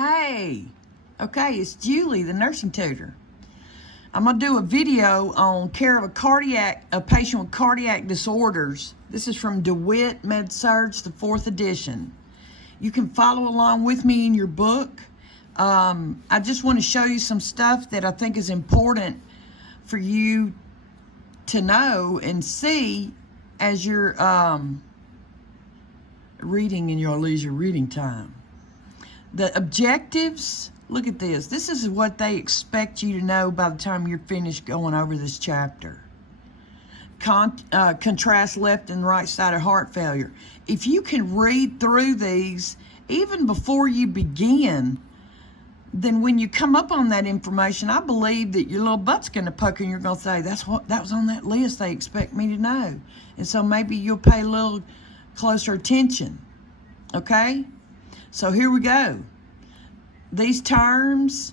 Hey, okay, it's Julie, the nursing tutor. I'm going to do a video on care of a patient with cardiac disorders. This is from DeWitt Med Surg, the 4th edition. You can follow along with me in your book. I just want to show you some stuff that I think is important for you to know and see as you're reading in your leisure reading time. The objectives, look at this. This is what they expect you to know by the time you're finished going over this chapter. Contrast left and right side of heart failure. If you can read through these even before you begin, then when you come up on that information, I believe that your little butt's going to pucker and you're going to say, that was on that list they expect me to know. And so maybe you'll pay a little closer attention. Okay? So here we go. These terms,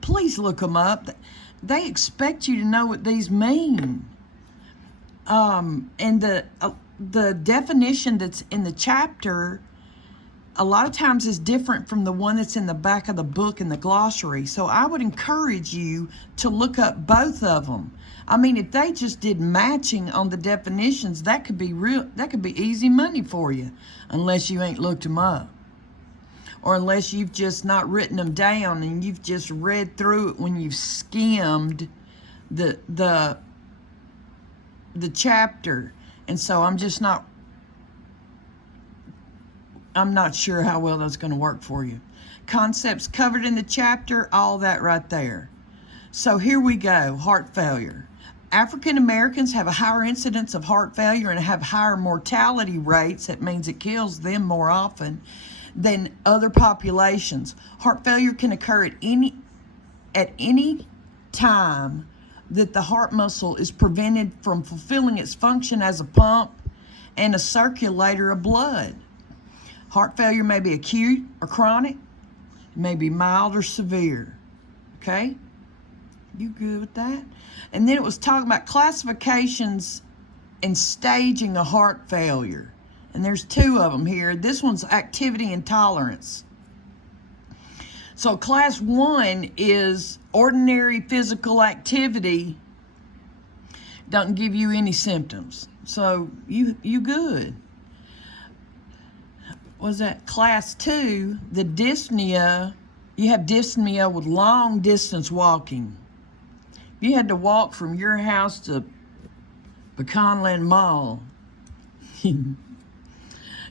please look them up. They expect you to know what these mean. And the definition that's in the chapter a lot of times is different from the one that's in the back of the book in the glossary. So I would encourage you to look up both of them. I mean, if they just did matching on the definitions, that could be easy money for you, unless you ain't looked them up. Or unless you've just not written them down and you've just read through it when you've skimmed the chapter. And so I'm not sure how well that's going to work for you. Concepts covered in the chapter, all that right there. So here we go, heart failure. African Americans have a higher incidence of heart failure and have higher mortality rates. That means it kills them more often than other populations. Heart failure can occur at any time that the heart muscle is prevented from fulfilling its function as a pump and a circulator of blood. Heart failure may be acute or chronic. It may be mild or severe. Okay? You good with that? And then it was talking about classifications and staging of heart failure. And there's two of them here. This one's activity and tolerance. So class 1 is ordinary physical activity. Doesn't give you any symptoms. So you good. Was that class 2, the dyspnea? You have dyspnea with long distance walking. You had to walk from your house to Pecanland Mall.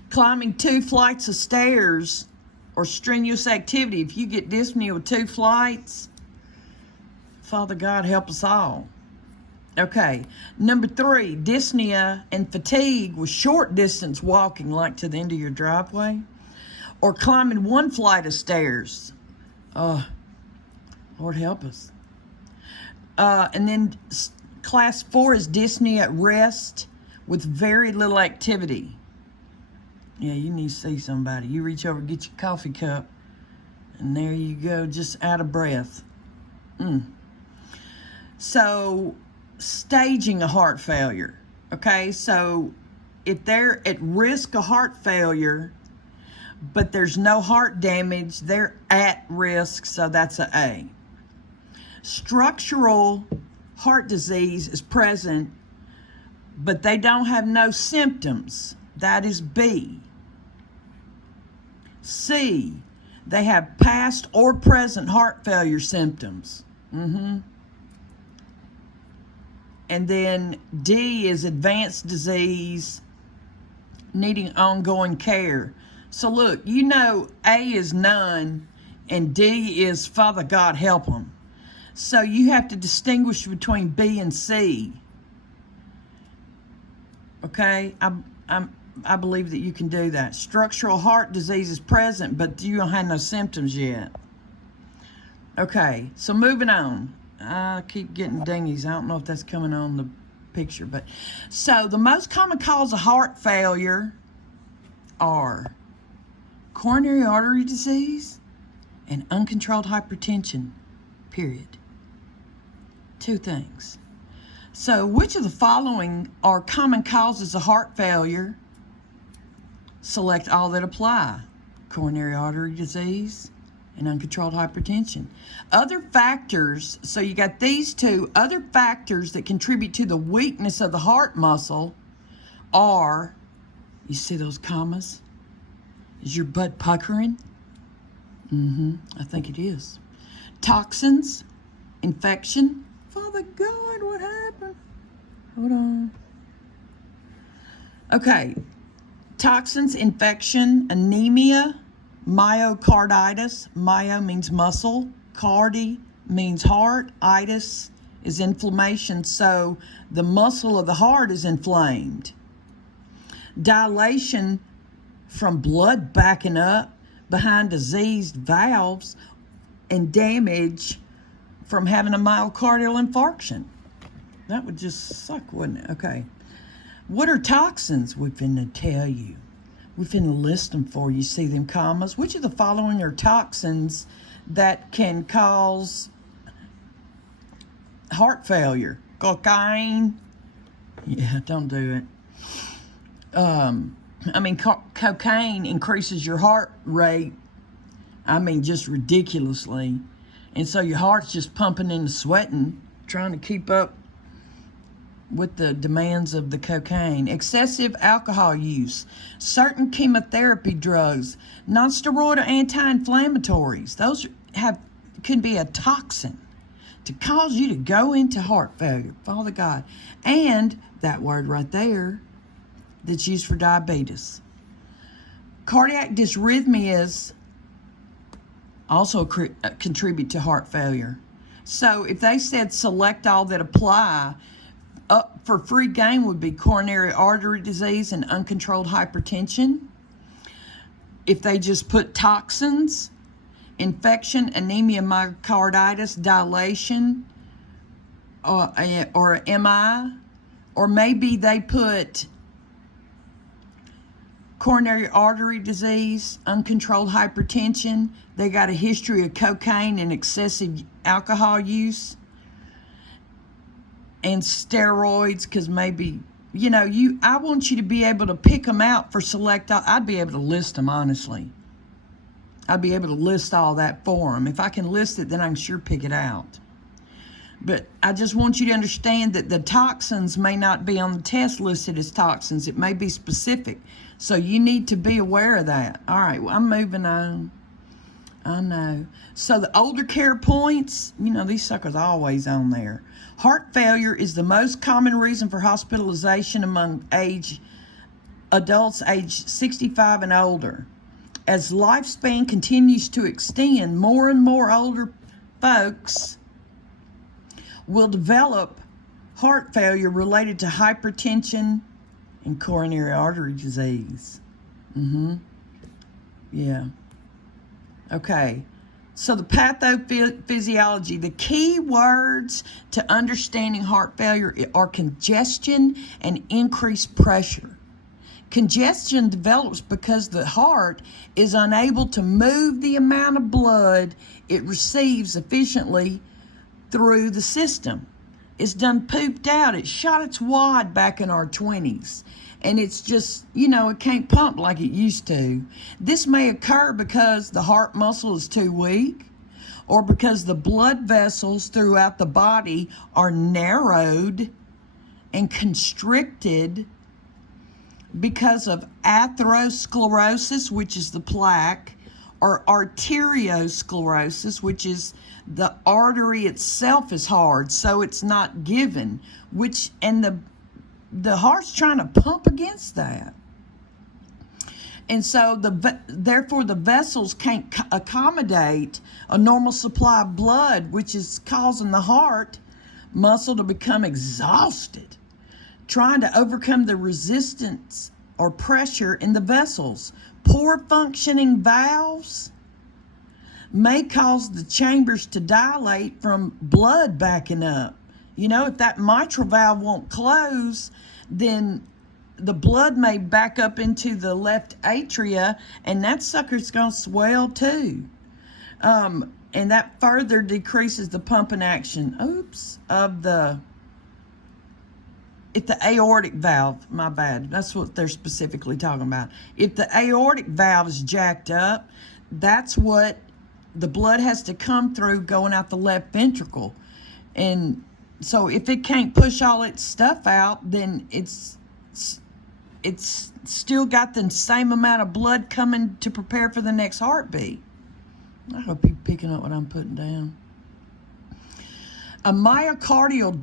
Climbing 2 flights of stairs or strenuous activity. If you get dyspnea with 2 flights, Father God help us all. Okay, number 3, dyspnea and fatigue with short distance walking, like to the end of your driveway, or climbing 1 flight of stairs. Lord help us. And then class 4 is dyspnea at rest with very little activity. Yeah, you need to see somebody. You reach over, get your coffee cup, and there you go, just out of breath. So, staging a heart failure. Okay, so if they're at risk of heart failure, but there's no heart damage, they're at risk, so that's an A. Structural heart disease is present, but they don't have no symptoms. That is B. C, they have past or present heart failure symptoms. And then D is advanced disease needing ongoing care. So look, you know A is none and D is Father God help them. So you have to distinguish between B and C. Okay, I believe that you can do that. Structural heart disease is present, but you don't have no symptoms yet. Okay, so moving on. I keep getting dingies. I don't know if that's coming on the picture, but so the most common cause of heart failure are coronary artery disease and uncontrolled hypertension, period. 2 things. So which of the following are common causes of heart failure? Select all that apply. coronary artery disease, and uncontrolled hypertension. Other factors, so you got these two, other factors that contribute to the weakness of the heart muscle are, you see those commas? Is your butt puckering? I think it is. Toxins, infection. Father God, what happened? Hold on. Okay. Toxins, infection, anemia, myocarditis. Myo means muscle. Cardi means heart. Itis is inflammation. So the muscle of the heart is inflamed. Dilation from blood backing up behind diseased valves, and damage from having a myocardial infarction. That would just suck, wouldn't it? Okay. What are toxins? We're finna tell you. We're finna list them for you. See them commas? Which of the following are toxins that can cause heart failure? Cocaine. Yeah, don't do it. Cocaine increases your heart rate, just ridiculously. And so your heart's just pumping and sweating, trying to keep up with the demands of the cocaine. Excessive alcohol use, certain chemotherapy drugs, non-steroidal anti-inflammatories. Those can be a toxin to cause you to go into heart failure. Father God. And that word right there, that's used for diabetes. Cardiac dysrhythmias also contribute to heart failure. So if they said select all that apply, up for free game would be coronary artery disease and uncontrolled hypertension. If they just put toxins, infection, anemia, myocarditis, dilation, or MI, or maybe they put coronary artery disease, uncontrolled hypertension, they got a history of cocaine and excessive alcohol use, and steroids, because maybe, I want you to be able to pick them out for select. I'd be able to list them, honestly. I'd be able to list all that for them. If I can list it, then I can sure pick it out. But I just want you to understand that the toxins may not be on the test listed as toxins. It may be specific. So you need to be aware of that. All right, well, I'm moving on. I know. So the older care points, these suckers are always on there. Heart failure is the most common reason for hospitalization among adults aged 65 and older. As lifespan continues to extend, more and more older folks will develop heart failure related to hypertension and coronary artery disease. Yeah. Okay. So the pathophysiology, the key words to understanding heart failure are congestion and increased pressure. Congestion develops because the heart is unable to move the amount of blood it receives efficiently through the system. It's done pooped out. It shot its wad back in our 20s. And it's just, it can't pump like it used to. This may occur because the heart muscle is too weak, or because the blood vessels throughout the body are narrowed and constricted because of atherosclerosis, which is the plaque, or arteriosclerosis, which is the artery itself is hard, so it's not given, and the heart's trying to pump against that. And so therefore the vessels can't accommodate a normal supply of blood, which is causing the heart muscle to become exhausted, trying to overcome the resistance or pressure in the vessels. Poor functioning valves may cause the chambers to dilate from blood backing up. If that mitral valve won't close, then the blood may back up into the left atria, and that sucker's going to swell too. And that further decreases the pumping action, of the if the aortic valve, my bad, that's what they're specifically talking about. If the aortic valve is jacked up, that's what the blood has to come through going out the left ventricle. And so if it can't push all its stuff out, then it's still got the same amount of blood coming to prepare for the next heartbeat. I hope you're picking up what I'm putting down. A myocardial